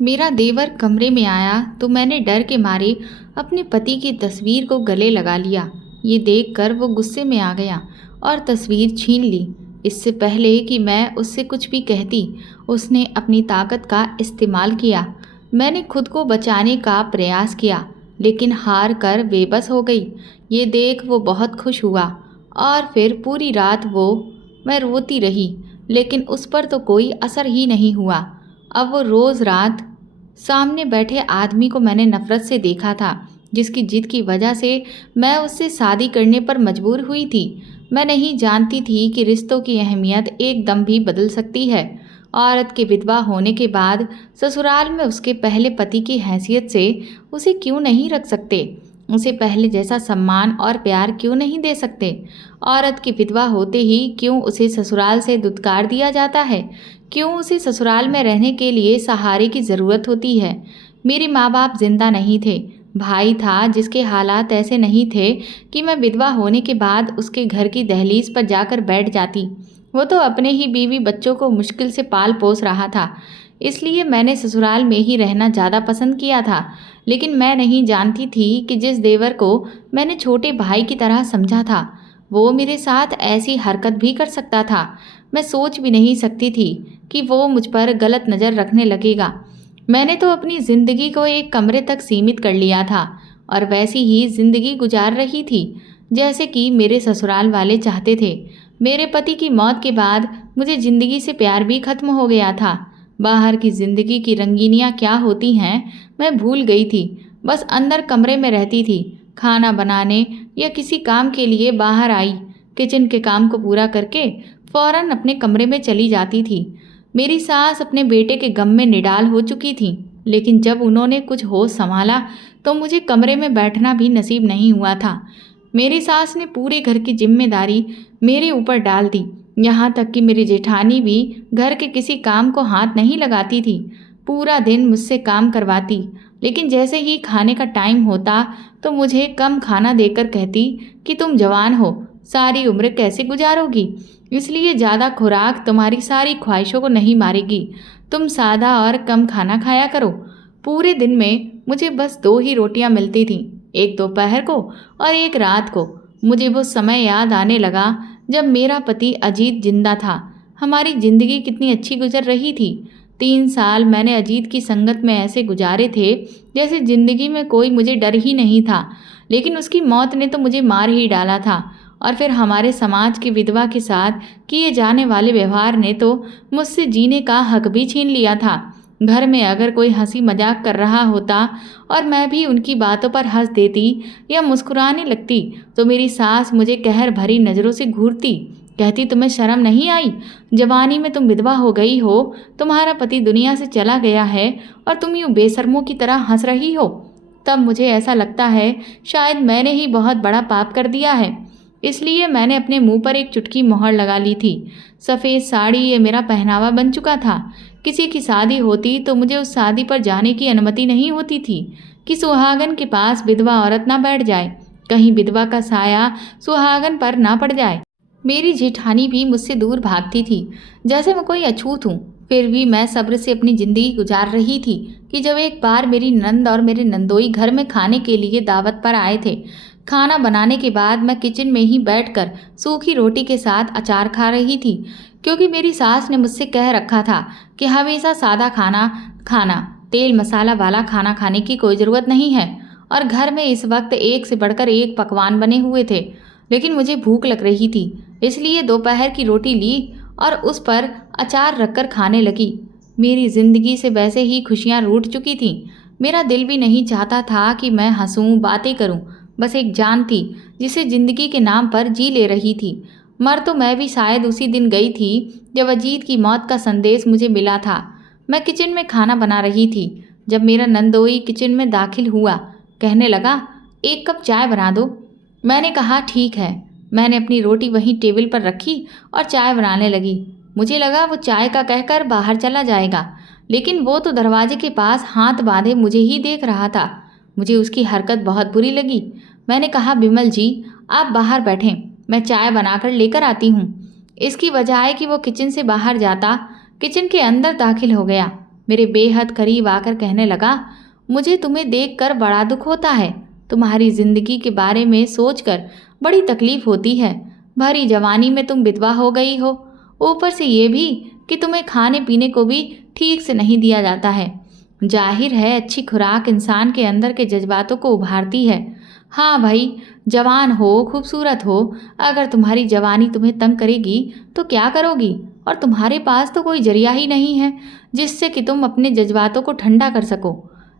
मेरा देवर कमरे में आया तो मैंने डर के मारे अपने पति की तस्वीर को गले लगा लिया। ये देखकर वो गुस्से में आ गया और तस्वीर छीन ली। इससे पहले कि मैं उससे कुछ भी कहती, उसने अपनी ताकत का इस्तेमाल किया। मैंने खुद को बचाने का प्रयास किया, लेकिन हार कर बेबस हो गई। ये देख वो बहुत खुश हुआ और फिर पूरी रात मैं रोती रही, लेकिन उस पर तो कोई असर ही नहीं हुआ। अब वो रोज़ रात सामने बैठे आदमी को मैंने नफ़रत से देखा था, जिसकी जिद की वजह से मैं उससे शादी करने पर मजबूर हुई थी। मैं नहीं जानती थी कि रिश्तों की अहमियत एकदम भी बदल सकती है। औरत के विधवा होने के बाद ससुराल में उसके पहले पति की हैसियत से उसे क्यों नहीं रख सकते? उसे पहले जैसा सम्मान और प्यार क्यों नहीं दे सकते? औरत की विधवा होते ही क्यों उसे ससुराल से दुत्कार दिया जाता है? क्यों उसे ससुराल में रहने के लिए सहारे की ज़रूरत होती है? मेरे माँ बाप जिंदा नहीं थे। भाई था जिसके हालात ऐसे नहीं थे कि मैं विधवा होने के बाद उसके घर की दहलीज पर जाकर बैठ जाती। वो तो अपने ही बीवी बच्चों को मुश्किल से पाल पोस रहा था। इसलिए मैंने ससुराल में ही रहना ज़्यादा पसंद किया था। लेकिन मैं नहीं जानती थी कि जिस देवर को मैंने छोटे भाई की तरह समझा था, वो मेरे साथ ऐसी हरकत भी कर सकता था। मैं सोच भी नहीं सकती थी कि वो मुझ पर गलत नज़र रखने लगेगा। मैंने तो अपनी ज़िंदगी को एक कमरे तक सीमित कर लिया था और वैसी ही ज़िंदगी गुजार रही थी जैसे कि मेरे ससुराल वाले चाहते थे। मेरे पति की मौत के बाद मुझे ज़िंदगी से प्यार भी खत्म हो गया था। बाहर की ज़िंदगी की रंगीनियाँ क्या होती हैं मैं भूल गई थी। बस अंदर कमरे में रहती थी। खाना बनाने या किसी काम के लिए बाहर आई, किचन के काम को पूरा करके फ़ौरन अपने कमरे में चली जाती थी। मेरी सास अपने बेटे के गम में निडाल हो चुकी थी, लेकिन जब उन्होंने कुछ होश संभाला तो मुझे कमरे में बैठना भी नसीब नहीं हुआ था। मेरी सास ने पूरे घर की जिम्मेदारी मेरे ऊपर डाल दी। यहाँ तक कि मेरी जेठानी भी घर के किसी काम को हाथ नहीं लगाती थी। पूरा दिन मुझसे काम करवाती, लेकिन जैसे ही खाने का टाइम होता तो मुझे कम खाना देकर कहती कि तुम जवान हो, सारी उम्र कैसे गुजारोगी, इसलिए ज़्यादा खुराक तुम्हारी सारी ख्वाहिशों को नहीं मारेगी। तुम सादा और कम खाना खाया करो। पूरे दिन में मुझे बस 2 ही रोटियां मिलती थीं, एक दोपहर को और एक रात को। मुझे वो समय याद आने लगा जब मेरा पति अजीत जिंदा था। हमारी ज़िंदगी कितनी अच्छी गुजर रही थी। 3 साल मैंने अजीत की संगत में ऐसे गुजारे थे जैसे ज़िंदगी में कोई मुझे डर ही नहीं था। लेकिन उसकी मौत ने तो मुझे मार ही डाला था। और फिर हमारे समाज की विधवा के साथ किए जाने वाले व्यवहार ने तो मुझसे जीने का हक भी छीन लिया था। घर में अगर कोई हंसी मजाक कर रहा होता और मैं भी उनकी बातों पर हंस देती या मुस्कुराने लगती तो मेरी सास मुझे कहर भरी नज़रों से घूरती, कहती तुम्हें शर्म नहीं आई? जवानी में तुम विधवा हो गई हो, तुम्हारा पति दुनिया से चला गया है और तुम यूँ बेशर्मों की तरह हंस रही हो। तब मुझे ऐसा लगता है शायद मैंने ही बहुत बड़ा पाप कर दिया है। इसलिए मैंने अपने मुंह पर एक चुटकी मोहर लगा ली थी। सफ़ेद साड़ी ये मेरा पहनावा बन चुका था। किसी की शादी होती तो मुझे उस शादी पर जाने की अनुमति नहीं होती थी कि सुहागन के पास विधवा औरत ना बैठ जाए, कहीं विधवा का साया सुहागन पर ना पड़ जाए। मेरी जेठानी भी मुझसे दूर भागती थी जैसे मैं कोई अछूत हूँ। फिर भी मैं सब्र से अपनी ज़िंदगी गुजार रही थी कि जब एक बार मेरी नंद और मेरे नंदोई घर में खाने के लिए दावत पर आए थे। खाना बनाने के बाद मैं किचन में ही बैठकर सूखी रोटी के साथ अचार खा रही थी, क्योंकि मेरी सास ने मुझसे कह रखा था कि हमेशा सादा खाना खाना, तेल मसाला वाला खाना खाने की कोई ज़रूरत नहीं है। और घर में इस वक्त एक से बढ़कर एक पकवान बने हुए थे, लेकिन मुझे भूख लग रही थी, इसलिए दोपहर की रोटी ली और उस पर अचार रखकर खाने लगी। मेरी ज़िंदगी से वैसे ही खुशियाँ रूठ चुकी थीं। मेरा दिल भी नहीं चाहता था कि मैं हंसूं, बातें करूं। बस एक जान थी जिसे ज़िंदगी के नाम पर जी ले रही थी। मर तो मैं भी शायद उसी दिन गई थी जब अजीत की मौत का संदेश मुझे मिला था। मैं किचन में खाना बना रही थी जब मेरा नंदोई किचन में दाखिल हुआ। कहने लगा, 1 कप चाय बना दो। मैंने कहा ठीक है। मैंने अपनी रोटी वहीं टेबल पर रखी और चाय बनाने लगी। मुझे लगा वो चाय का कहकर बाहर चला जाएगा, लेकिन वो तो दरवाजे के पास हाथ बांधे मुझे ही देख रहा था। मुझे उसकी हरकत बहुत बुरी लगी। मैंने कहा, बिमल जी आप बाहर बैठें, मैं चाय बनाकर लेकर आती हूँ। इसकी वजह है कि वो किचन से बाहर जाता किचन के अंदर दाखिल हो गया। मेरे बेहद करीब आकर कहने लगा, मुझे तुम्हें देखकर बड़ा दुख होता है। तुम्हारी जिंदगी के बारे में सोचकर बड़ी तकलीफ होती है। भरी जवानी में तुम विधवा हो गई हो, ऊपर से ये भी कि तुम्हें खाने पीने को भी ठीक से नहीं दिया जाता है। जाहिर है अच्छी खुराक इंसान के अंदर के जज्बातों को उभारती है। हाँ भाई, जवान हो, खूबसूरत हो, अगर तुम्हारी जवानी तुम्हें तंग करेगी तो क्या करोगी? और तुम्हारे पास तो कोई जरिया ही नहीं है जिससे कि तुम अपने जज्बातों को ठंडा कर सको।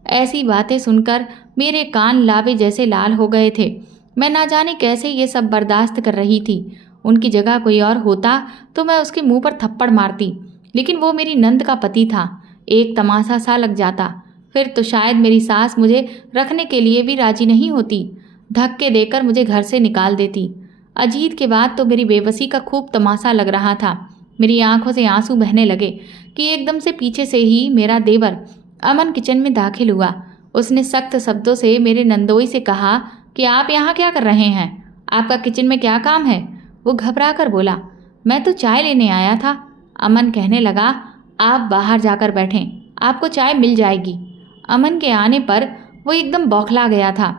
ऐसी बातें सुनकर मेरे कान लावे जैसे लाल हो गए थे। मैं ना जाने कैसे ये सब बर्दाश्त कर रही थी। उनकी जगह कोई और होता तो मैं उसके मुंह पर थप्पड़ मारती, लेकिन वो मेरी नंद का पति था। एक तमाशा सा लग जाता, फिर तो शायद मेरी सास मुझे रखने के लिए भी राजी नहीं होती, धक्के देकर मुझे घर से निकाल देती। अजीत के बाद तो मेरी बेबसी का खूब तमाशा लग रहा था। मेरी आंखों से आंसू बहने लगे कि एकदम से पीछे से ही मेरा देवर अमन किचन में दाखिल हुआ। उसने सख्त शब्दों से मेरे नंदोई से कहा कि आप यहाँ क्या कर रहे हैं? आपका किचन में क्या काम है? वो घबरा कर बोला, मैं तो चाय लेने आया था। अमन कहने लगा, आप बाहर जाकर बैठें, आपको चाय मिल जाएगी। अमन के आने पर वो एकदम बौखला गया था,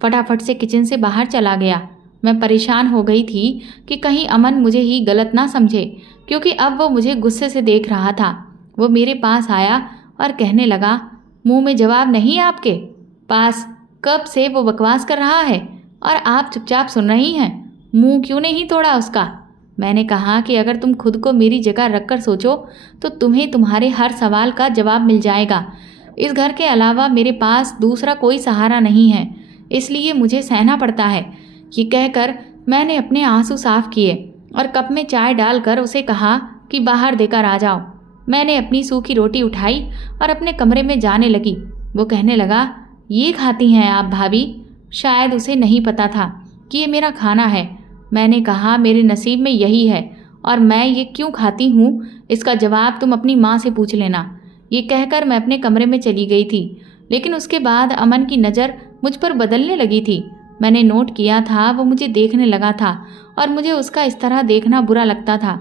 फटाफट से किचन से बाहर चला गया। मैं परेशान हो गई थी कि कहीं अमन मुझे ही गलत ना समझे, क्योंकि अब वो मुझे गुस्से से देख रहा था। वो मेरे पास आया और कहने लगा, मुंह में जवाब नहीं आपके पास? कब से वो बकवास कर रहा है और आप चुपचाप सुन रही हैं? मुंह क्यों नहीं तोड़ा उसका? मैंने कहा कि अगर तुम खुद को मेरी जगह रखकर सोचो तो तुम्हें तुम्हारे हर सवाल का जवाब मिल जाएगा। इस घर के अलावा मेरे पास दूसरा कोई सहारा नहीं है, इसलिए मुझे सहना पड़ता है। ये कहकर मैंने अपने आंसू साफ किए और कप में चाय डालकर उसे कहा कि बाहर देकर आ जाओ। मैंने अपनी सूखी रोटी उठाई और अपने कमरे में जाने लगी। वो कहने लगा, ये खाती हैं आप भाभी? शायद उसे नहीं पता था कि ये मेरा खाना है। मैंने कहा, मेरे नसीब में यही है और मैं ये क्यों खाती हूँ इसका जवाब तुम अपनी माँ से पूछ लेना। ये कहकर मैं अपने कमरे में चली गई थी, लेकिन उसके बाद अमन की नज़र मुझ पर बदलने लगी थी। मैंने नोट किया था वो मुझे देखने लगा था और मुझे उसका इस तरह देखना बुरा लगता था,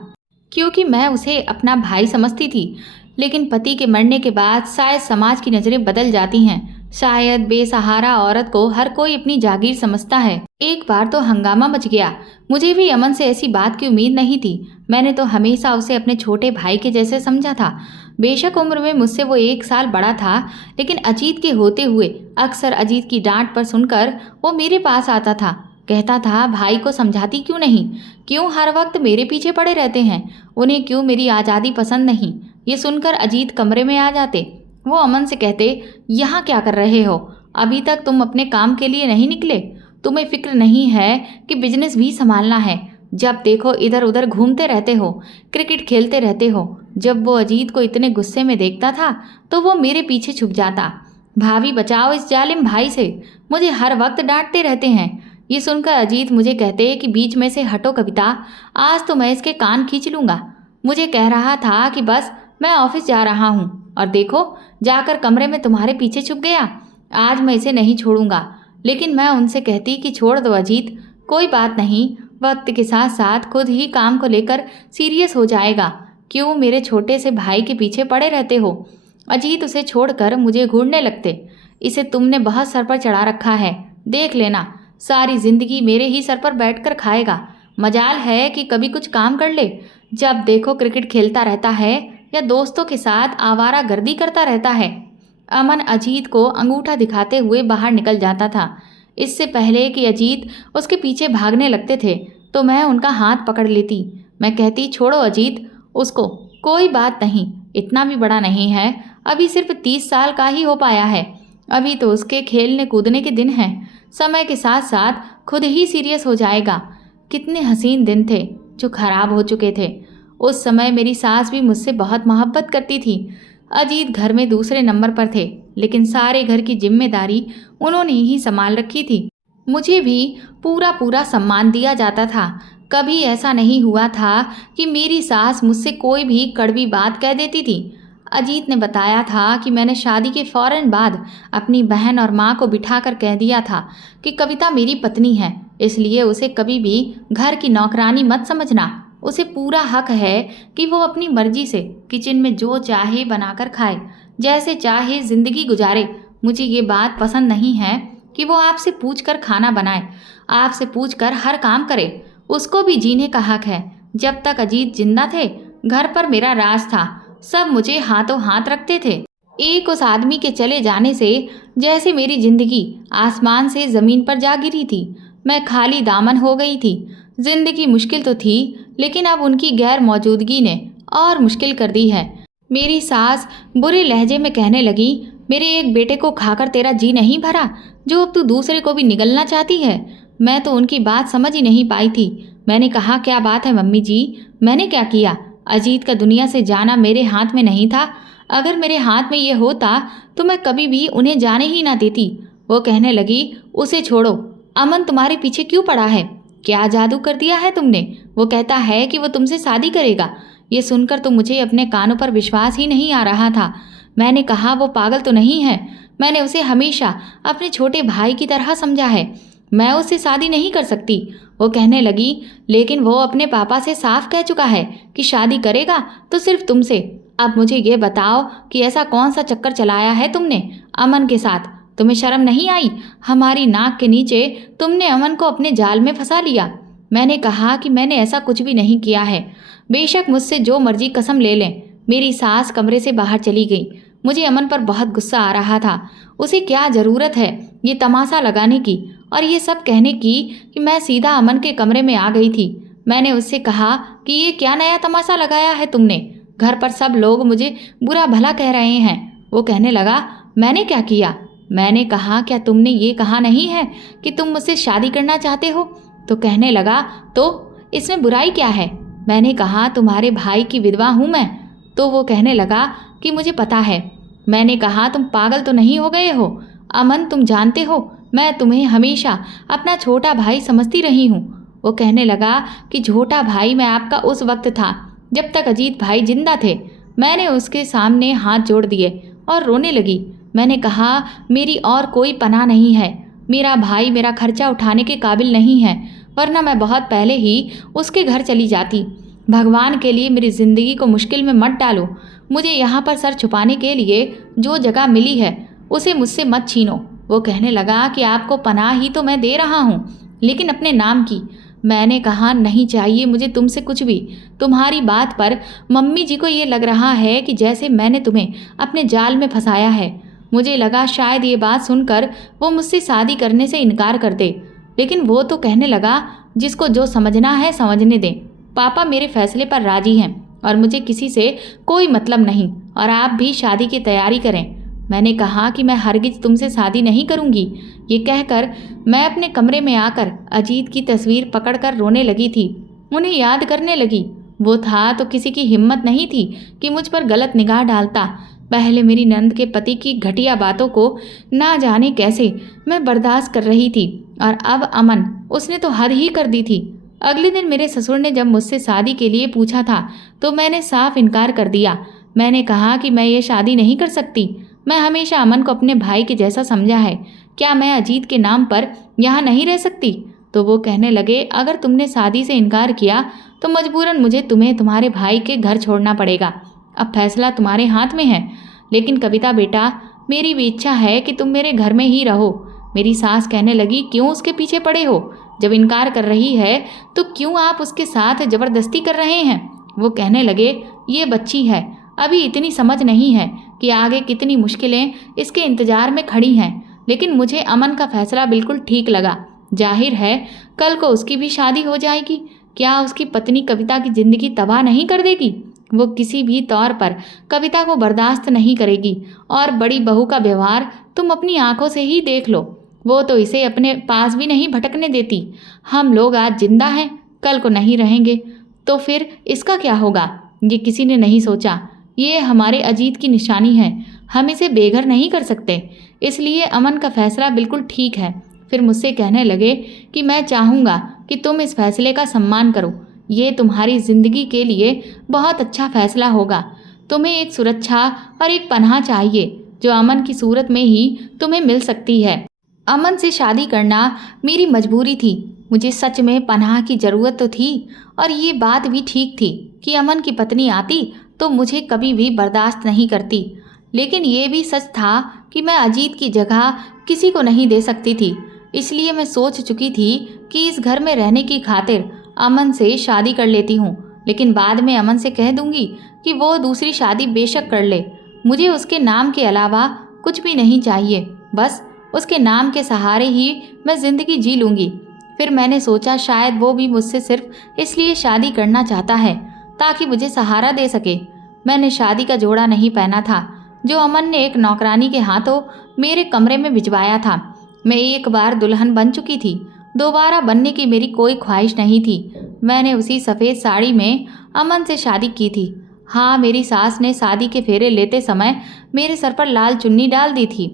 क्योंकि मैं उसे अपना भाई समझती थी। लेकिन पति के मरने के बाद शायद समाज की नज़रें बदल जाती हैं। शायद बेसहारा औरत को हर कोई अपनी जागीर समझता है। एक बार तो हंगामा मच गया। मुझे भी अमन से ऐसी बात की उम्मीद नहीं थी। मैंने तो हमेशा उसे अपने छोटे भाई के जैसे समझा था। बेशक उम्र में मुझसे वो 1 साल बड़ा था, लेकिन अजीत के होते हुए अक्सर अजीत की डांट पर सुनकर वो मेरे पास आता था। कहता था, भाई को समझाती क्यों नहीं? क्यों हर वक्त मेरे पीछे पड़े रहते हैं? उन्हें क्यों मेरी आज़ादी पसंद नहीं? ये सुनकर अजीत कमरे में आ जाते। वो अमन से कहते, यहाँ क्या कर रहे हो? अभी तक तुम अपने काम के लिए नहीं निकले? तुम्हें फिक्र नहीं है कि बिजनेस भी संभालना है? जब देखो इधर उधर घूमते रहते हो, क्रिकेट खेलते रहते हो। जब वो अजीत को इतने गुस्से में देखता था तो वो मेरे पीछे छुप जाता। भाभी बचाओ इस जालिम भाई से, मुझे हर वक्त डांटते रहते हैं। ये सुनकर अजीत मुझे कहते कि बीच में से हटो कविता, आज तो मैं इसके कान खींच लूँगा। मुझे कह रहा था कि बस मैं ऑफिस जा रहा हूँ और देखो जाकर कमरे में तुम्हारे पीछे छुप गया। आज मैं इसे नहीं छोड़ूंगा। लेकिन मैं उनसे कहती कि छोड़ दो अजीत, कोई बात नहीं, वक्त के साथ साथ खुद ही काम को लेकर सीरियस हो जाएगा। क्यों मेरे छोटे से भाई के पीछे पड़े रहते हो? अजीत उसे छोड़कर मुझे घूरने लगते। इसे तुमने बहुत सर पर चढ़ा रखा है, देख लेना सारी जिंदगी मेरे ही सर पर बैठकर खाएगा। मजाल है कि कभी कुछ काम कर ले। जब देखो क्रिकेट खेलता रहता है या दोस्तों के साथ आवारा गर्दी करता रहता है। अमन अजीत को अंगूठा दिखाते हुए बाहर निकल जाता था। इससे पहले कि अजीत उसके पीछे भागने लगते थे तो मैं उनका हाथ पकड़ लेती। मैं कहती, छोड़ो अजीत उसको, कोई बात नहीं, इतना भी बड़ा नहीं है, अभी सिर्फ 30 साल का ही हो पाया है। अभी तो उसके खेलने कूदने के दिन हैं, समय के साथ साथ खुद ही सीरियस हो जाएगा। कितने हसीन दिन थे जो खराब हो चुके थे। उस समय मेरी सास भी मुझसे बहुत मोहब्बत करती थी। अजीत घर में दूसरे नंबर पर थे, लेकिन सारे घर की जिम्मेदारी उन्होंने ही संभाल रखी थी। मुझे भी पूरा पूरा सम्मान दिया जाता था। कभी ऐसा नहीं हुआ था कि मेरी सास मुझसे कोई भी कड़वी बात कह देती थी। अजीत ने बताया था कि मैंने शादी के फ़ौरन बाद अपनी बहन और माँ को बिठाकर कह दिया था कि कविता मेरी पत्नी है, इसलिए उसे कभी भी घर की नौकरानी मत समझना। उसे पूरा हक है कि वो अपनी मर्जी से किचन में जो चाहे बनाकर खाए, जैसे चाहे जिंदगी गुजारे। मुझे ये बात पसंद नहीं है कि वो आपसे पूछकर खाना बनाए, आपसे पूछकर हर काम करे। उसको भी जीने का हक है। जब तक अजीत जिंदा थे, घर पर मेरा राज था। सब मुझे हाथों हाथ रखते थे। एक उस आदमी के चले जाने से जैसे मेरी जिंदगी आसमान से जमीन पर जा गिरी थी। मैं खाली दामन हो गई थी। जिंदगी मुश्किल तो थी, लेकिन अब उनकी गैर मौजूदगी ने और मुश्किल कर दी है। मेरी सास बुरे लहजे में कहने लगी, मेरे एक बेटे को खाकर तेरा जी नहीं भरा, जो अब तू दूसरे को भी निगलना चाहती है। मैं तो उनकी बात समझ ही नहीं पाई थी। मैंने कहा, क्या बात है मम्मी जी, मैंने क्या किया? अजीत का दुनिया से जाना मेरे हाथ में नहीं था। अगर मेरे हाथ में ये होता तो मैं कभी भी उन्हें जाने ही ना देती। वो कहने लगी, उसे छोड़ो, अमन तुम्हारे पीछे क्यों पड़ा है? क्या जादू कर दिया है तुमने? वो कहता है कि वो तुमसे शादी करेगा। ये सुनकर तो मुझे अपने कानों पर विश्वास ही नहीं आ रहा था। मैंने कहा, वो पागल तो नहीं है। मैंने उसे हमेशा अपने छोटे भाई की तरह समझा है। मैं उससे शादी नहीं कर सकती। वो कहने लगी, लेकिन वो अपने पापा से साफ कह चुका है कि शादी करेगा तो सिर्फ तुमसे। अब मुझे ये बताओ कि ऐसा कौन सा चक्कर चलाया है तुमने अमन के साथ? तुम्हें शर्म नहीं आई? हमारी नाक के नीचे तुमने अमन को अपने जाल में फंसा लिया। मैंने कहा कि मैंने ऐसा कुछ भी नहीं किया है। बेशक मुझसे जो मर्जी कसम ले लें। मेरी सास कमरे से बाहर चली गई। मुझे अमन पर बहुत गुस्सा आ रहा था। उसे क्या ज़रूरत है ये तमाशा लगाने की और ये सब कहने की कि मैं सीधा अमन के कमरे में आ गई थी। मैंने उससे कहा कि ये क्या नया तमाशा लगाया है तुमने? घर पर सब लोग मुझे बुरा भला कह रहे हैं। वो कहने लगा, मैंने क्या किया? मैंने कहा, क्या तुमने ये कहा नहीं है कि तुम मुझसे शादी करना चाहते हो? तो कहने लगा, तो इसमें बुराई क्या है? मैंने कहा, तुम्हारे भाई की विधवा हूँ मैं। तो वो कहने लगा कि मुझे पता है। मैंने कहा, तुम पागल तो नहीं हो गए हो? अमन, तुम जानते हो मैं तुम्हें हमेशा अपना छोटा भाई समझती रही हूँ। वो कहने लगा कि छोटा भाई मैं आपका उस वक्त था जब तक अजीत भाई जिंदा थे। मैंने उसके सामने हाथ जोड़ दिए और रोने लगी। मैंने कहा, मेरी और कोई पनाह नहीं है। मेरा भाई मेरा खर्चा उठाने के काबिल नहीं है, वरना मैं बहुत पहले ही उसके घर चली जाती। भगवान के लिए मेरी ज़िंदगी को मुश्किल में मत डालो। मुझे यहाँ पर सर छुपाने के लिए जो जगह मिली है उसे मुझसे मत छीनो। वो कहने लगा कि आपको पनाह ही तो मैं दे रहा हूँ, लेकिन अपने नाम की। मैंने कहा, नहीं चाहिए मुझे तुमसे कुछ भी। तुम्हारी बात पर मम्मी जी को ये लग रहा है कि जैसे मैंने तुम्हें अपने जाल में फंसाया है। मुझे लगा शायद ये बात सुनकर वो मुझसे शादी करने से इनकार कर दे, लेकिन वो तो कहने लगा, जिसको जो समझना है समझने दें। पापा मेरे फैसले पर राजी हैं और मुझे किसी से कोई मतलब नहीं, और आप भी शादी की तैयारी करें। मैंने कहा कि मैं हरगिज तुमसे शादी नहीं करूंगी। ये कहकर मैं अपने कमरे में आकर अजीत की तस्वीर पकड़कर रोने लगी थी। उन्हें याद करने लगी। वो था तो किसी की हिम्मत नहीं थी कि मुझ पर गलत निगाह डालता। पहले मेरी नंद के पति की घटिया बातों को ना जाने कैसे मैं बर्दाश्त कर रही थी, और अब अमन, उसने तो हद ही कर दी थी। अगले दिन मेरे ससुर ने जब मुझसे शादी के लिए पूछा था तो मैंने साफ इनकार कर दिया। मैंने कहा कि मैं ये शादी नहीं कर सकती। मैं हमेशा अमन को अपने भाई के जैसा समझा है। क्या मैं अजीत के नाम पर यहाँ नहीं रह सकती? तो वो कहने लगे, अगर तुमने शादी से इनकार किया तो मजबूरन मुझे तुम्हें तुम्हारे भाई के घर छोड़ना पड़ेगा। अब फैसला तुम्हारे हाथ में है। लेकिन कविता बेटा, मेरी भी इच्छा है कि तुम मेरे घर में ही रहो। मेरी सास कहने लगी, क्यों उसके पीछे पड़े हो? जब इनकार कर रही है तो क्यों आप उसके साथ ज़बरदस्ती कर रहे हैं? वो कहने लगे, ये बच्ची है, अभी इतनी समझ नहीं है कि आगे कितनी मुश्किलें इसके इंतज़ार में खड़ी हैं। लेकिन मुझे अमन का फैसला बिल्कुल ठीक लगा। जाहिर है कल को उसकी भी शादी हो जाएगी। क्या उसकी पत्नी कविता की ज़िंदगी तबाह नहीं कर देगी? वो किसी भी तौर पर कविता को बर्दाश्त नहीं करेगी। और बड़ी बहू का व्यवहार तुम अपनी आंखों से ही देख लो। वो तो इसे अपने पास भी नहीं भटकने देती। हम लोग आज जिंदा हैं, कल को नहीं रहेंगे, तो फिर इसका क्या होगा? ये किसी ने नहीं सोचा। ये हमारे अजीत की निशानी है, हम इसे बेघर नहीं कर सकते। इसलिए अमन का फैसला बिल्कुल ठीक है। फिर मुझसे कहने लगे कि मैं चाहूँगा कि तुम इस फैसले का सम्मान करो। ये तुम्हारी ज़िंदगी के लिए बहुत अच्छा फैसला होगा। तुम्हें एक सुरक्षा और एक पनाह चाहिए, जो अमन की सूरत में ही तुम्हें मिल सकती है। अमन से शादी करना मेरी मजबूरी थी। मुझे सच में पनाह की ज़रूरत तो थी, और ये बात भी ठीक थी कि अमन की पत्नी आती तो मुझे कभी भी बर्दाश्त नहीं करती। लेकिन ये भी सच था कि मैं अजीत की जगह किसी को नहीं दे सकती थी। इसलिए मैं सोच चुकी थी कि इस घर में रहने की खातिर अमन से शादी कर लेती हूँ, लेकिन बाद में अमन से कह दूंगी कि वो दूसरी शादी बेशक कर ले। मुझे उसके नाम के अलावा कुछ भी नहीं चाहिए, बस उसके नाम के सहारे ही मैं ज़िंदगी जी लूँगी। फिर मैंने सोचा शायद वो भी मुझसे सिर्फ इसलिए शादी करना चाहता है ताकि मुझे सहारा दे सके। मैंने शादी का जोड़ा नहीं पहना था जो अमन ने एक नौकरानी के हाथों मेरे कमरे में भिजवाया था। मैं एक बार दुल्हन बन चुकी थी, दोबारा बनने की मेरी कोई ख्वाहिश नहीं थी। मैंने उसी सफ़ेद साड़ी में अमन से शादी की थी। हाँ, मेरी सास ने शादी के फेरे लेते समय मेरे सर पर लाल चुन्नी डाल दी थी।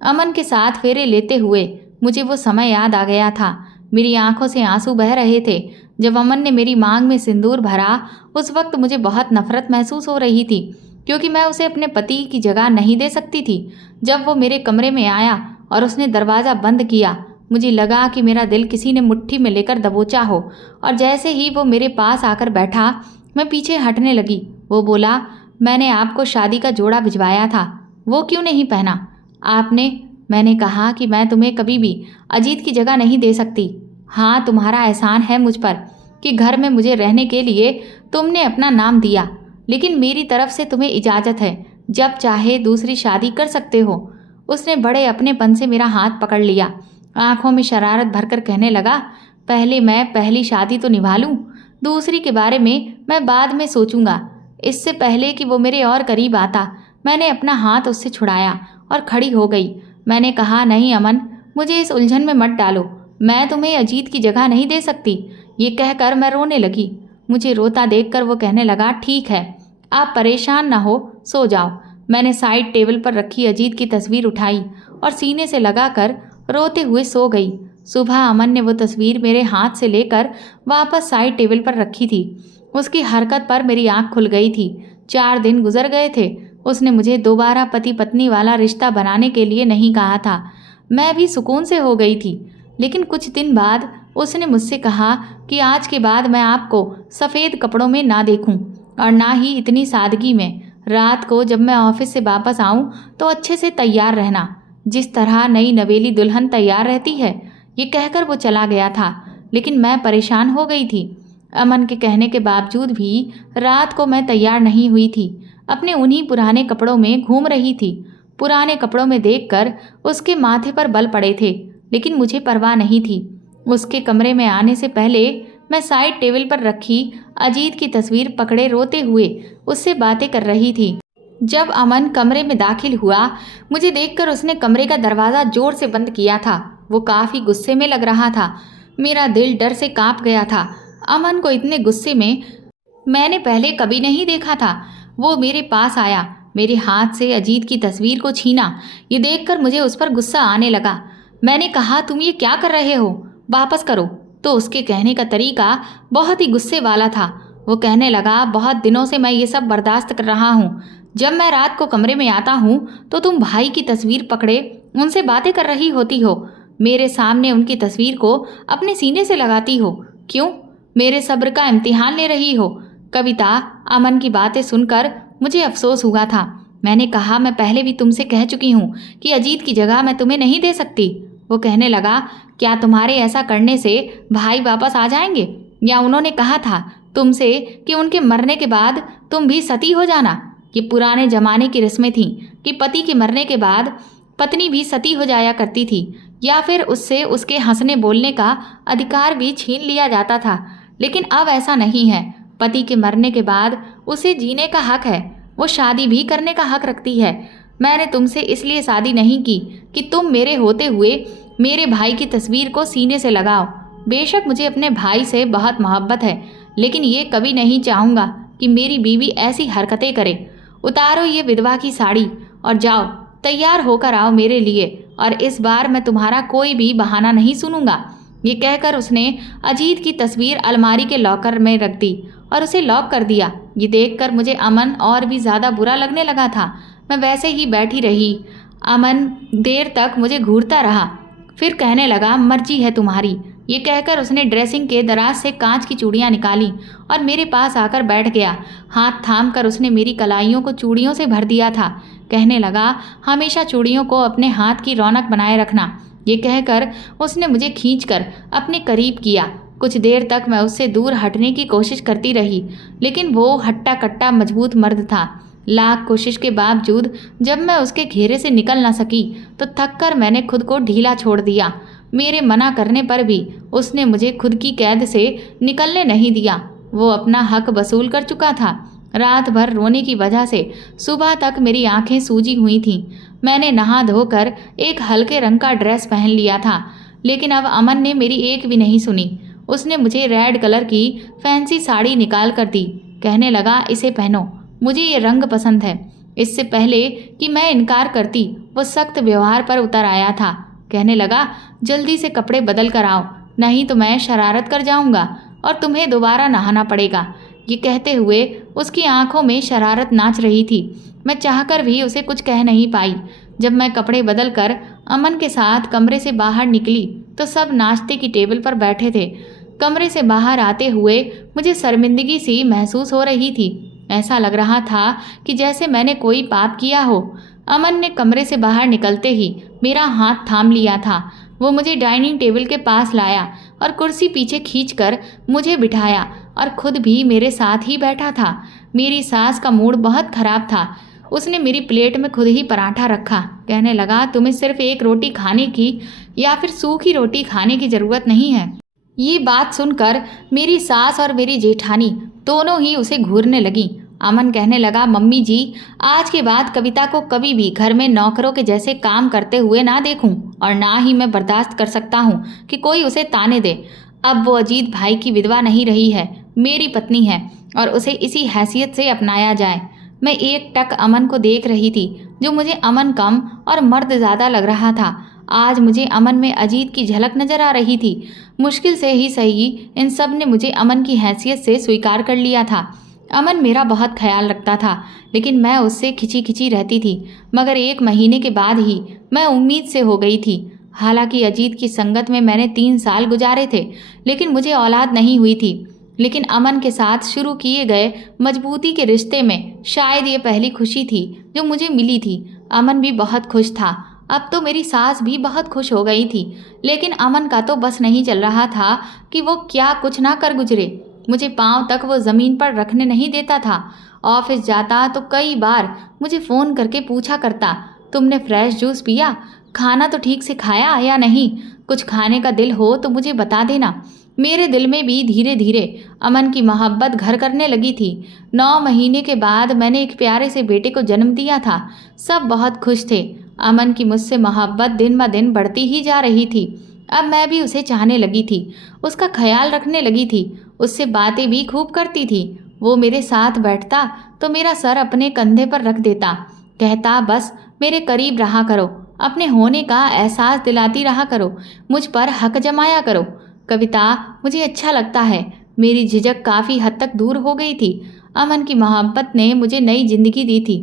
अमन के साथ फेरे लेते हुए मुझे वो समय याद आ गया था। मेरी आंखों से आंसू बह रहे थे जब अमन ने मेरी मांग में सिंदूर भरा। उस वक्त मुझे बहुत नफरत महसूस हो रही थी क्योंकि मैं उसे अपने पति की जगह नहीं दे सकती थी। जब वो मेरे कमरे में आया और उसने दरवाज़ा बंद किया, मुझे लगा कि मेरा दिल किसी ने मुट्ठी में लेकर दबोचा हो, और जैसे ही वो मेरे पास आकर बैठा, मैं पीछे हटने लगी। वो बोला, मैंने आपको शादी का जोड़ा भिजवाया था, वो क्यों नहीं पहना आपने? मैंने कहा कि मैं तुम्हें कभी भी अजीत की जगह नहीं दे सकती। हाँ, तुम्हारा एहसान है मुझ पर कि घर में मुझे रहने के लिए तुमने अपना नाम दिया, लेकिन मेरी तरफ से तुम्हें इजाज़त है, जब चाहे दूसरी शादी कर सकते हो। उसने बड़े अपनेपन से मेरा हाथ पकड़ लिया, आंखों में शरारत भरकर कहने लगा, पहले मैं पहली शादी तो निभा लूँ, दूसरी के बारे में मैं बाद में सोचूंगा। इससे पहले कि वो मेरे और करीब आता, मैंने अपना हाथ उससे छुड़ाया और खड़ी हो गई। मैंने कहा, नहीं अमन, मुझे इस उलझन में मत डालो, मैं तुम्हें अजीत की जगह नहीं दे सकती। ये कहकर मैं रोने लगी। मुझे रोता देखकर वो कहने लगा, ठीक है, आप परेशान ना हो, सो जाओ। मैंने साइड टेबल पर रखी अजीत की तस्वीर उठाई और सीने से लगाकर रोते हुए सो गई। सुबह अमन ने वो तस्वीर मेरे हाथ से लेकर वापस साइड टेबल पर रखी थी। उसकी हरकत पर मेरी आंख खुल गई थी। 4 दिन गुजर गए थे। उसने मुझे दोबारा पति पत्नी वाला रिश्ता बनाने के लिए नहीं कहा था। मैं भी सुकून से हो गई थी। लेकिन कुछ दिन बाद उसने मुझसे कहा कि आज के बाद मैं आपको सफ़ेद कपड़ों में ना देखूं, और ना ही इतनी सादगी में। रात को जब मैं ऑफिस से वापस आऊं तो अच्छे से तैयार रहना, जिस तरह नई नवेली दुल्हन तैयार रहती है। ये कहकर वो चला गया था, लेकिन मैं परेशान हो गई थी। अमन के कहने के बावजूद भी रात को मैं तैयार नहीं हुई थी। अपने उन्हीं पुराने कपड़ों में घूम रही थी। पुराने कपड़ों में देखकर उसके माथे पर बल पड़े थे, लेकिन मुझे परवाह नहीं थी। उसके कमरे में आने से पहले मैं साइड टेबल पर रखी अजीत की तस्वीर पकड़े रोते हुए उससे बातें कर रही थी। जब अमन कमरे में दाखिल हुआ, मुझे देखकर उसने कमरे का दरवाज़ा जोर से बंद किया था। वो काफ़ी गुस्से में लग रहा था। मेरा दिल डर से कांप गया था। अमन को इतने गुस्से में मैंने पहले कभी नहीं देखा था। वो मेरे पास आया, मेरे हाथ से अजीत की तस्वीर को छीना। ये देखकर मुझे उस पर गुस्सा आने लगा। मैंने कहा, तुम ये क्या कर रहे हो, वापस करो। तो उसके कहने का तरीका बहुत ही गुस्से वाला था। वो कहने लगा, बहुत दिनों से मैं ये सब बर्दाश्त कर रहा हूँ। जब मैं रात को कमरे में आता हूँ तो तुम भाई की तस्वीर पकड़े उनसे बातें कर रही होती हो। मेरे सामने उनकी तस्वीर को अपने सीने से लगाती हो। क्यों? मेरे सब्र का इम्तिहान ले रही हो? कविता, अमन की बातें सुनकर मुझे अफसोस हुआ था। मैंने कहा, मैं पहले भी तुमसे कह चुकी हूँ कि अजीत की जगह मैं तुम्हें नहीं दे सकती। वो कहने लगा, क्या तुम्हारे ऐसा करने से भाई वापस आ जाएंगे? या उन्होंने कहा था तुमसे कि उनके मरने के बाद तुम भी सती हो जाना? ये पुराने जमाने की रस्में थीं कि पति के मरने के बाद पत्नी भी सती हो जाया करती थी, या फिर उससे उसके हंसने बोलने का अधिकार भी छीन लिया जाता था। लेकिन अब ऐसा नहीं है। पति के मरने के बाद उसे जीने का हक है, वो शादी भी करने का हक रखती है। मैंने तुमसे इसलिए शादी नहीं की कि तुम मेरे होते हुए मेरे भाई की तस्वीर को सीने से लगाओ। बेशक मुझे अपने भाई से बहुत मोहब्बत है, लेकिन ये कभी नहीं चाहूँगा कि मेरी बीवी ऐसी हरकतें करे। उतारो ये विधवा की साड़ी और जाओ, तैयार होकर आओ मेरे लिए, और इस बार मैं तुम्हारा कोई भी बहाना नहीं सुनूंगा। ये कहकर उसने अजीत की तस्वीर अलमारी के लॉकर में रख दी और उसे लॉक कर दिया। ये देखकर मुझे अमन और भी ज़्यादा बुरा लगने लगा था। मैं वैसे ही बैठी रही। अमन देर तक मुझे घूरता रहा, फिर कहने लगा, मर्जी है तुम्हारी। ये कहकर उसने ड्रेसिंग के दराज से कांच की चूड़ियाँ निकाली और मेरे पास आकर बैठ गया। हाथ थाम कर उसने मेरी कलाइयों को चूड़ियों से भर दिया था। कहने लगा, हमेशा चूड़ियों को अपने हाथ की रौनक बनाए रखना। ये कहकर उसने मुझे खींचकर अपने करीब किया। कुछ देर तक मैं उससे दूर हटने की कोशिश करती रही, लेकिन वो हट्टा कट्टा मजबूत मर्द था। लाख कोशिश के बावजूद जब मैं उसके घेरे से निकल न सकी तो थककर मैंने खुद को ढीला छोड़ दिया। मेरे मना करने पर भी उसने मुझे खुद की कैद से निकलने नहीं दिया। वो अपना हक वसूल कर चुका था। रात भर रोने की वजह से सुबह तक मेरी आंखें सूजी हुई थीं। मैंने नहा धोकर एक हल्के रंग का ड्रेस पहन लिया था, लेकिन अब अमन ने मेरी एक भी नहीं सुनी। उसने मुझे रेड कलर की फैंसी साड़ी निकाल कर दी। कहने लगा, इसे पहनो, मुझे ये रंग पसंद है। इससे पहले कि मैं इनकार करती, वो सख्त व्यवहार पर उतर आया था। कहने लगा, जल्दी से कपड़े बदल कर आओ, नहीं तो मैं शरारत कर जाऊंगा और तुम्हें दोबारा नहाना पड़ेगा। ये कहते हुए उसकी आंखों में शरारत नाच रही थी। मैं चाहकर भी उसे कुछ कह नहीं पाई। जब मैं कपड़े बदल कर अमन के साथ कमरे से बाहर निकली तो सब नाश्ते की टेबल पर बैठे थे। कमरे से बाहर आते हुए मुझे शर्मिंदगी सी महसूस हो रही थी। ऐसा लग रहा था कि जैसे मैंने कोई पाप किया हो। अमन ने कमरे से बाहर निकलते ही मेरा हाथ थाम लिया था। वो मुझे डाइनिंग टेबल के पास लाया और कुर्सी पीछे खींचकर मुझे बिठाया और खुद भी मेरे साथ ही बैठा था। मेरी सास का मूड बहुत खराब था। उसने मेरी प्लेट में खुद ही पराठा रखा। कहने लगा, तुम्हें सिर्फ एक रोटी खाने की या फिर सूखी रोटी खाने की ज़रूरत नहीं है। ये बात सुनकर मेरी सास और मेरी जेठानी दोनों ही उसे घूरने लगीं। अमन कहने लगा, मम्मी जी, आज के बाद कविता को कभी भी घर में नौकरों के जैसे काम करते हुए ना देखूं और ना ही मैं बर्दाश्त कर सकता हूं कि कोई उसे ताने दे। अब वो अजीत भाई की विधवा नहीं रही है, मेरी पत्नी है और उसे इसी हैसियत से अपनाया जाए। मैं एक टक अमन को देख रही थी, जो मुझे अमन कम और मर्द ज़्यादा लग रहा था। आज मुझे अमन में अजीत की झलक नजर आ रही थी। मुश्किल से ही सही इन सब ने मुझे अमन की हैसियत से स्वीकार कर लिया था। अमन मेरा बहुत ख्याल रखता था, लेकिन मैं उससे खिंची खिंची रहती थी। मगर 1 महीने के बाद ही मैं उम्मीद से हो गई थी। हालांकि अजीत की संगत में मैंने 3 साल गुजारे थे, लेकिन मुझे औलाद नहीं हुई थी। लेकिन अमन के साथ शुरू किए गए मजबूती के रिश्ते में शायद ये पहली खुशी थी जो मुझे मिली थी। अमन भी बहुत खुश था। अब तो मेरी सास भी बहुत खुश हो गई थी, लेकिन अमन का तो बस नहीं चल रहा था कि वो क्या कुछ ना कर गुजरे। मुझे पाँव तक वो ज़मीन पर रखने नहीं देता था। ऑफिस जाता तो कई बार मुझे फ़ोन करके पूछा करता, तुमने फ्रेश जूस पिया? खाना तो ठीक से खाया या नहीं? कुछ खाने का दिल हो तो मुझे बता देना। मेरे दिल में भी धीरे धीरे अमन की मोहब्बत घर करने लगी थी। 9 महीने के बाद मैंने एक प्यारे से बेटे को जन्म दिया था। सब बहुत खुश थे। अमन की मुझसे मोहब्बत दिन ब दिन बढ़ती ही जा रही थी। अब मैं भी उसे चाहने लगी थी, उसका ख्याल रखने लगी थी, उससे बातें भी खूब करती थी। वो मेरे साथ बैठता तो मेरा सर अपने कंधे पर रख देता, कहता, बस मेरे करीब रहा करो, अपने होने का एहसास दिलाती रहा करो, मुझ पर हक जमाया करो। कविता, मुझे अच्छा लगता है। मेरी झिझक काफ़ी हद तक दूर हो गई थी। अमन की मोहब्बत ने मुझे नई जिंदगी दी थी,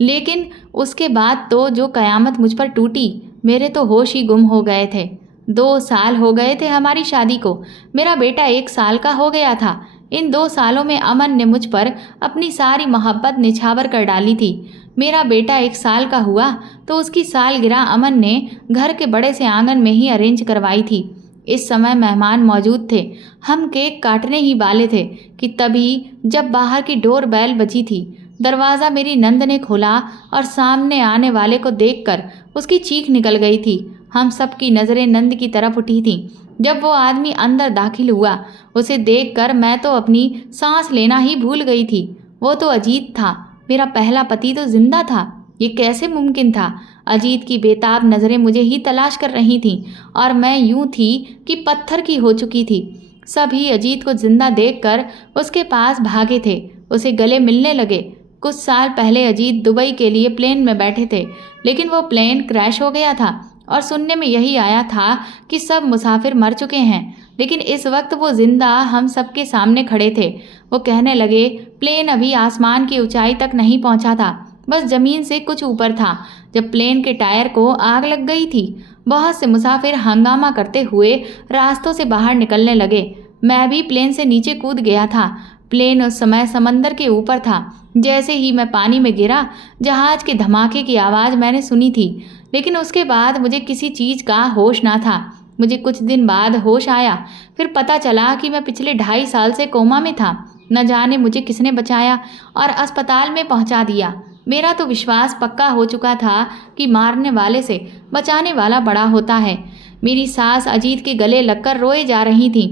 लेकिन उसके बाद तो जो कयामत मुझ पर टूटी, मेरे तो होश ही गुम हो गए थे। 2 साल हो गए थे हमारी शादी को। मेरा बेटा 1 साल का हो गया था। इन 2 सालों में अमन ने मुझ पर अपनी सारी मोहब्बत निछावर कर डाली थी। मेरा बेटा 1 साल का हुआ तो उसकी सालगिरह अमन ने घर के बड़े से आंगन में ही अरेंज करवाई थी। इस समय मेहमान मौजूद थे। हम केक काटने ही वाले थे कि तभी जब बाहर की डोर बेल बजी थी। दरवाज़ा मेरी नंद ने खोला और सामने आने वाले को देखकर उसकी चीख निकल गई थी। हम सबकी नज़रें नंद की तरफ उठी थीं। जब वो आदमी अंदर दाखिल हुआ, उसे देखकर मैं तो अपनी सांस लेना ही भूल गई थी। वो तो अजीत था। मेरा पहला पति तो जिंदा था। ये कैसे मुमकिन था? अजीत की बेताब नज़रें मुझे ही तलाश कर रही थीं और मैं यूं थी कि पत्थर की हो चुकी थी। सभी अजीत को जिंदा देखकर उसके पास भागे थे, उसे गले मिलने लगे। कुछ साल पहले अजीत दुबई के लिए प्लेन में बैठे थे, लेकिन वो प्लेन क्रैश हो गया था और सुनने में यही आया था कि सब मुसाफिर मर चुके हैं। लेकिन इस वक्त वो जिंदा हम सबके सामने खड़े थे। वो कहने लगे, प्लेन अभी आसमान की ऊंचाई तक नहीं पहुंचा था, बस ज़मीन से कुछ ऊपर था जब प्लेन के टायर को आग लग गई थी। बहुत से मुसाफिर हंगामा करते हुए रास्तों से बाहर निकलने लगे। मैं भी प्लेन से नीचे कूद गया था। प्लेन उस समय समंदर के ऊपर था। जैसे ही मैं पानी में गिरा, जहाज के धमाके की आवाज़ मैंने सुनी थी, लेकिन उसके बाद मुझे किसी चीज़ का होश ना था। मुझे कुछ दिन बाद होश आया, फिर पता चला कि मैं पिछले 2.5 साल से कोमा में था। न जाने मुझे किसने बचाया और अस्पताल में पहुंचा दिया। मेरा तो विश्वास पक्का हो चुका था कि मारने वाले से बचाने वाला बड़ा होता है। मेरी सास अजीत के गले लगकर रोए जा रही थी।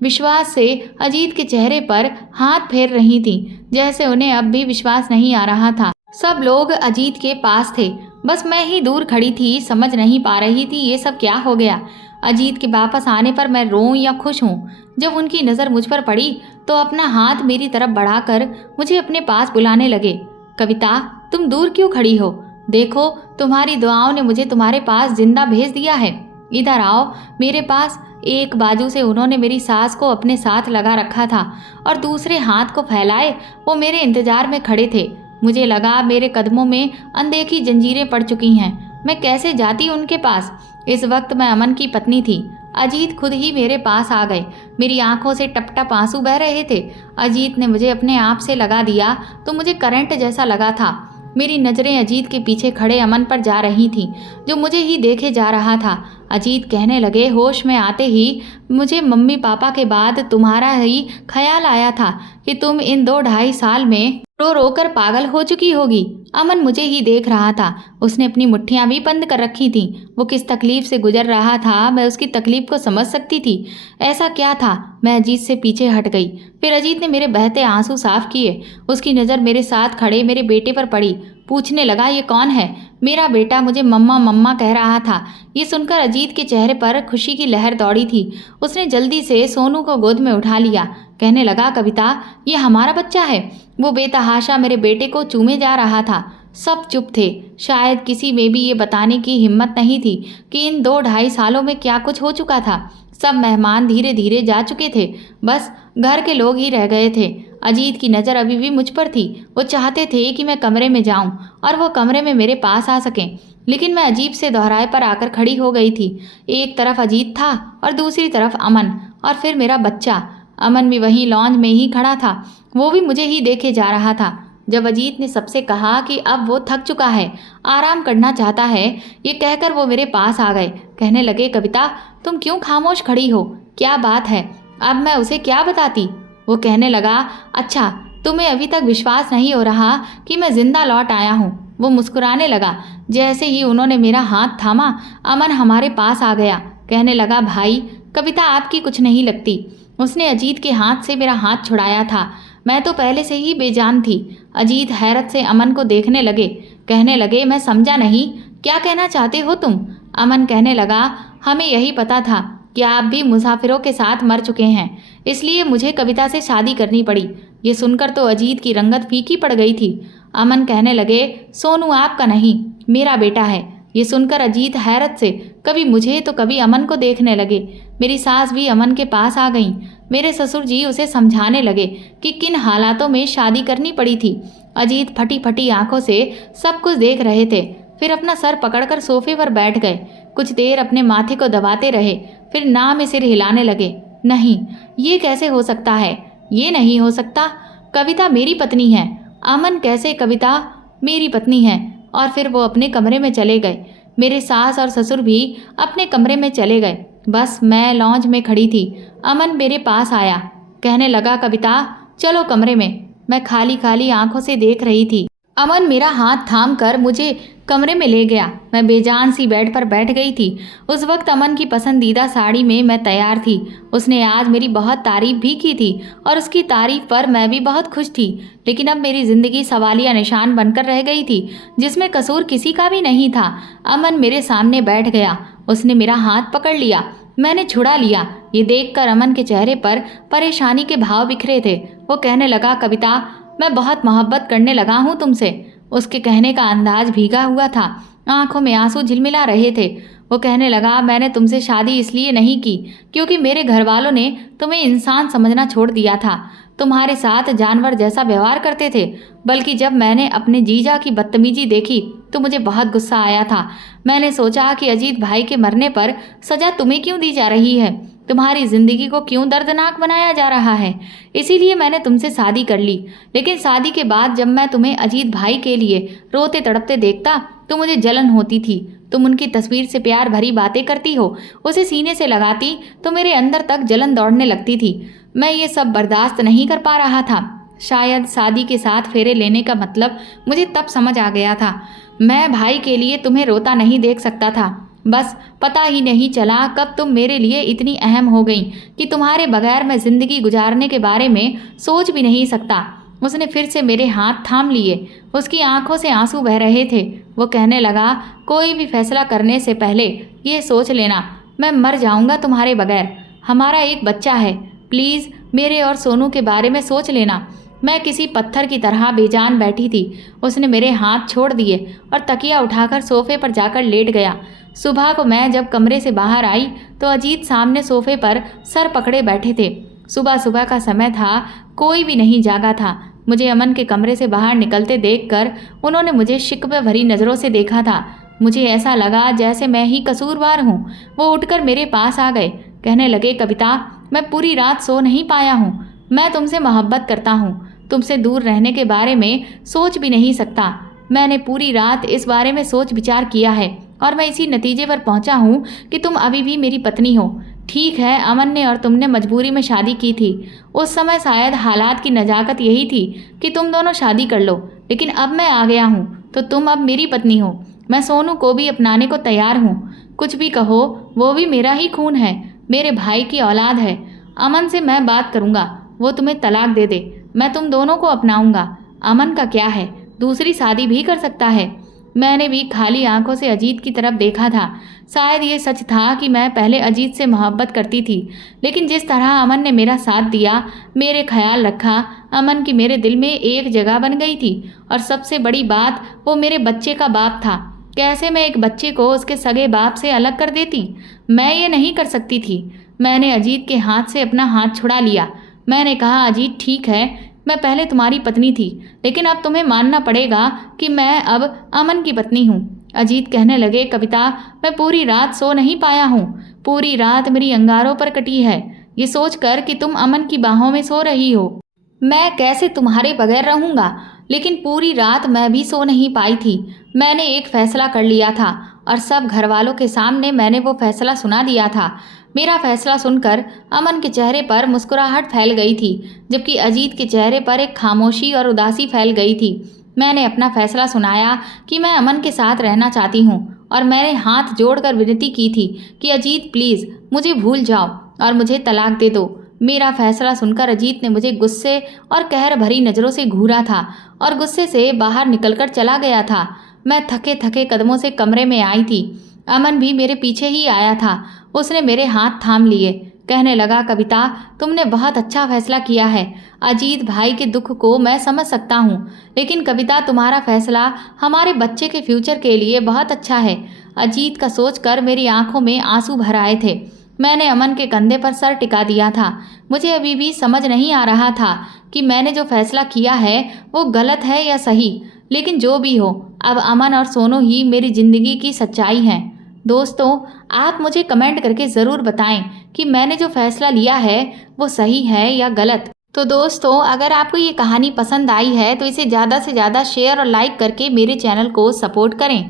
विश्वास से अजीत के चेहरे पर हाथ फेर रही थी, जैसे उन्हें अब भी विश्वास नहीं आ रहा था। सब लोग अजीत के पास थे, बस मैं ही दूर खड़ी थी, समझ नहीं पा रही थी ये सब क्या हो गया। अजीत के वापस आने पर मैं रोऊं या खुश हूँ। जब उनकी नज़र मुझ पर पड़ी तो अपना हाथ मेरी तरफ बढ़ाकर मुझे अपने पास बुलाने लगे। कविता, तुम दूर क्यों खड़ी हो? देखो, तुम्हारी दुआओं ने मुझे तुम्हारे पास जिंदा भेज दिया है। इधर आओ मेरे पास। एक बाजू से उन्होंने मेरी सास को अपने साथ लगा रखा था और दूसरे हाथ को फैलाए वो मेरे इंतजार में खड़े थे। मुझे लगा मेरे कदमों में अनदेखी जंजीरें पड़ चुकी हैं। मैं कैसे जाती उनके पास? इस वक्त मैं अमन की पत्नी थी। अजीत खुद ही मेरे पास आ गए। मेरी आंखों से टप टप आंसू बह रहे थे। अजीत ने मुझे अपने आप से लगा दिया तो मुझे करंट जैसा लगा था। मेरी नज़रें अजीत के पीछे खड़े अमन पर जा रही थीं, जो मुझे ही देखे जा रहा था। अजीत कहने लगे, होश में आते ही मुझे मम्मी पापा के बाद तुम्हारा ही ख्याल आया था कि तुम इन 2-2.5 साल में रो रो कर पागल हो चुकी होगी। अमन मुझे ही देख रहा था। उसने अपनी मुट्ठियां भी बंद कर रखी थीं। वो किस तकलीफ से गुजर रहा था, मैं उसकी तकलीफ को समझ सकती थी। ऐसा क्या था? मैं अजीत से पीछे हट गई। फिर अजीत ने मेरे बहते आंसू साफ किए। उसकी नज़र मेरे साथ खड़े मेरे बेटे पर पड़ी। पूछने लगा, ये कौन है? मेरा बेटा मुझे मम्मा मम्मा कह रहा था। ये सुनकर अजीत के चेहरे पर खुशी की लहर दौड़ी थी। उसने जल्दी से सोनू को गोद में उठा लिया। कहने लगा, कविता, ये हमारा बच्चा है। वो बेतहाशा मेरे बेटे को चूमे जा रहा था। सब चुप थे। शायद किसी में भी ये बताने की हिम्मत नहीं थी कि इन 2-2.5 सालों में क्या कुछ हो चुका था। सब मेहमान धीरे धीरे जा चुके थे। बस घर के लोग ही रह गए थे। अजीत की नज़र अभी भी मुझ पर थी। वो चाहते थे कि मैं कमरे में जाऊं और वो कमरे में मेरे पास आ सकें, लेकिन मैं अजीब से दोहराए पर आकर खड़ी हो गई थी। एक तरफ अजीत था और दूसरी तरफ अमन, और फिर मेरा बच्चा। अमन भी वहीं लॉन्ज में ही खड़ा था। वो भी मुझे ही देखे जा रहा था। जब अजीत ने सबसे कहा कि अब वो थक चुका है, आराम करना चाहता है, ये कहकर वो मेरे पास आ गए। कहने लगे, कविता, तुम क्यों खामोश खड़ी हो? क्या बात है? अब मैं उसे क्या बताती? वो कहने लगा, अच्छा, तुम्हें अभी तक विश्वास नहीं हो रहा कि मैं जिंदा लौट आया हूँ। वो मुस्कुराने लगा। जैसे ही उन्होंने मेरा हाथ थामा, अमन हमारे पास आ गया। कहने लगा, भाई, कविता आपकी कुछ नहीं लगती। उसने अजीत के हाथ से मेरा हाथ छुड़ाया था। मैं तो पहले से ही बेजान थी। अजीत हैरत से अमन को देखने लगे। कहने लगे, मैं समझा नहीं, क्या कहना चाहते हो तुम? अमन कहने लगा, हमें यही पता था कि आप भी मुसाफिरों के साथ मर चुके हैं, इसलिए मुझे कविता से शादी करनी पड़ी। ये सुनकर तो अजीत की रंगत फीकी पड़ गई थी। अमन कहने लगे, सोनू आपका नहीं, मेरा बेटा है। ये सुनकर अजीत हैरत से कभी मुझे तो कभी अमन को देखने लगे। मेरी सास भी अमन के पास आ गईं। मेरे ससुर जी उसे समझाने लगे कि किन हालातों में शादी करनी पड़ी थी। अजीत फटी फटी आंखों से सब कुछ देख रहे थे। फिर अपना सर पकड़कर सोफे पर बैठ गए। कुछ देर अपने माथे को दबाते रहे, फिर ना में सिर हिलाने लगे। नहीं, ये कैसे हो सकता है? ये नहीं हो सकता। कविता मेरी पत्नी है। अमन कैसे? कविता मेरी पत्नी है। और फिर वो अपने कमरे में चले गए। मेरे सास और ससुर भी अपने कमरे में चले गए। बस मैं लॉन्ज में खड़ी थी। अमन मेरे पास आया। कहने लगा, कविता, चलो कमरे में। मैं खाली खाली आंखों से देख रही थी। अमन मेरा हाथ थाम कर मुझे कमरे में ले गया। मैं बेजान सी बेड पर बैठ गई थी। उस वक्त अमन की पसंदीदा साड़ी में मैं तैयार थी। उसने आज मेरी बहुत तारीफ भी की थी और उसकी तारीफ पर मैं भी बहुत खुश थी। लेकिन अब मेरी जिंदगी सवालिया निशान बनकर रह गई थी, जिसमें कसूर किसी का भी नहीं था। अमन मेरे सामने बैठ गया। उसने मेरा हाथ पकड़ लिया। मैंने छुड़ा लिया। ये देखकर अमन के चेहरे पर परेशानी के भाव बिखरे थे। वो कहने लगा, कविता, मैं बहुत मोहब्बत करने लगा हूँ तुमसे। उसके कहने का अंदाज भीगा हुआ था। आंखों में आंसू झिलमिला रहे थे। वो कहने लगा, मैंने तुमसे शादी इसलिए नहीं की क्योंकि मेरे घर वालों ने तुम्हें इंसान समझना छोड़ दिया था। तुम्हारे साथ जानवर जैसा व्यवहार करते थे, बल्कि जब मैंने अपने जीजा की बदतमीजी देखी तो मुझे बहुत गुस्सा आया था। मैंने सोचा कि अजीत भाई के मरने पर सजा तुम्हें क्यों दी जा रही है, तुम्हारी जिंदगी को क्यों दर्दनाक बनाया जा रहा है। इसीलिए मैंने तुमसे शादी कर ली। लेकिन शादी के बाद जब मैं तुम्हें अजीत भाई के लिए रोते तड़पते देखता तो मुझे जलन होती थी। तुम उनकी तस्वीर से प्यार भरी बातें करती हो, उसे सीने से लगाती तो मेरे अंदर तक जलन दौड़ने लगती थी। मैं ये सब बर्दाश्त नहीं कर पा रहा था। शायद शादी के साथ फेरे लेने का मतलब मुझे तब समझ आ गया था। मैं भाई के लिए तुम्हें रोता नहीं देख सकता था। बस पता ही नहीं चला कब तुम मेरे लिए इतनी अहम हो गई कि तुम्हारे बगैर मैं जिंदगी गुजारने के बारे में सोच भी नहीं सकता। उसने फिर से मेरे हाथ थाम लिए। उसकी आंखों से आंसू बह रहे थे। वो कहने लगा, कोई भी फैसला करने से पहले ये सोच लेना, मैं मर जाऊंगा तुम्हारे बगैर। हमारा एक बच्चा है, प्लीज़ मेरे और सोनू के बारे में सोच लेना। मैं किसी पत्थर की तरह बेजान बैठी थी। उसने मेरे हाथ छोड़ दिए और तकिया उठाकर सोफे पर जाकर लेट गया। सुबह को मैं जब कमरे से बाहर आई तो अजीत सामने सोफे पर सर पकड़े बैठे थे। सुबह सुबह का समय था, कोई भी नहीं जागा था। मुझे अमन के कमरे से बाहर निकलते देखकर उन्होंने मुझे शिकवे भरी नज़रों से देखा था। मुझे ऐसा लगा जैसे मैं ही कसूरवार हूँ। वो उठकर मेरे पास आ गए। कहने लगे, कविता, मैं पूरी रात सो नहीं पाया हूँ। मैं तुमसे मोहब्बत करता हूँ। तुमसे दूर रहने के बारे में सोच भी नहीं सकता। मैंने पूरी रात इस बारे में सोच विचार किया है और मैं इसी नतीजे पर पहुंचा हूँ कि तुम अभी भी मेरी पत्नी हो। ठीक है, अमन ने और तुमने मजबूरी में शादी की थी। उस समय शायद हालात की नज़ाकत यही थी कि तुम दोनों शादी कर लो। लेकिन अब मैं आ गया हूँ तो तुम अब मेरी पत्नी हो। मैं सोनू को भी अपनाने को तैयार हूँ। कुछ भी कहो, वो भी मेरा ही खून है, मेरे भाई की औलाद है। अमन से मैं बात करूँगा, वो तुम्हें तलाक दे दे। मैं तुम दोनों को अपनाऊंगा। अमन का क्या है, दूसरी शादी भी कर सकता है। मैंने भी खाली आंखों से अजीत की तरफ देखा था। शायद ये सच था कि मैं पहले अजीत से मोहब्बत करती थी, लेकिन जिस तरह अमन ने मेरा साथ दिया, मेरे ख्याल रखा, अमन की मेरे दिल में एक जगह बन गई थी। और सबसे बड़ी बात, वो मेरे बच्चे का बाप था। कैसे मैं एक बच्चे को उसके सगे बाप से अलग कर देती? मैं ये नहीं कर सकती थी। मैंने अजीत के हाथ से अपना हाथ छुड़ा लिया। मैंने कहा, अजीत ठीक है, मैं पहले तुम्हारी पत्नी थी, लेकिन अब तुम्हें मानना पड़ेगा कि मैं अब अमन की पत्नी हूँ। अजीत कहने लगे, कविता, मैं पूरी रात सो नहीं पाया हूँ। पूरी रात मेरी अंगारों पर कटी है, ये सोचकर कि तुम अमन की बाहों में सो रही हो। मैं कैसे तुम्हारे बगैर रहूँगा? लेकिन पूरी रात मैं भी सो नहीं पाई थी। मैंने एक फैसला कर लिया था और सब घर वालों के सामने मैंने वो फैसला सुना दिया था। मेरा फैसला सुनकर अमन के चेहरे पर मुस्कुराहट फैल गई थी, जबकि अजीत के चेहरे पर एक खामोशी और उदासी फैल गई थी। मैंने अपना फैसला सुनाया कि मैं अमन के साथ रहना चाहती हूँ और मैंने हाथ जोड़कर विनती की थी कि अजीत प्लीज़ मुझे भूल जाओ और मुझे तलाक दे दो। मेरा फैसला सुनकर अजीत ने मुझे गुस्से और कहर भरी नज़रों से घूरा था और गुस्से से बाहर निकलकर चला गया था। मैं थके थके कदमों से कमरे में आई थी। अमन भी मेरे पीछे ही आया था। उसने मेरे हाथ थाम लिए। कहने लगा, कविता, तुमने बहुत अच्छा फैसला किया है। अजीत भाई के दुख को मैं समझ सकता हूँ, लेकिन कविता, तुम्हारा फैसला हमारे बच्चे के फ्यूचर के लिए बहुत अच्छा है। अजीत का सोचकर मेरी आंखों में आंसू भर आए थे। मैंने अमन के कंधे पर सर टिका दिया था। मुझे अभी भी समझ नहीं आ रहा था कि मैंने जो फैसला किया है वो गलत है या सही, लेकिन जो भी हो, अब अमन और सोनू ही मेरी ज़िंदगी की सच्चाई हैं। दोस्तों, आप मुझे कमेंट करके ज़रूर बताएं कि मैंने जो फ़ैसला लिया है वो सही है या गलत। तो दोस्तों, अगर आपको ये कहानी पसंद आई है तो इसे ज़्यादा से ज़्यादा शेयर और लाइक करके मेरे चैनल को सपोर्ट करें।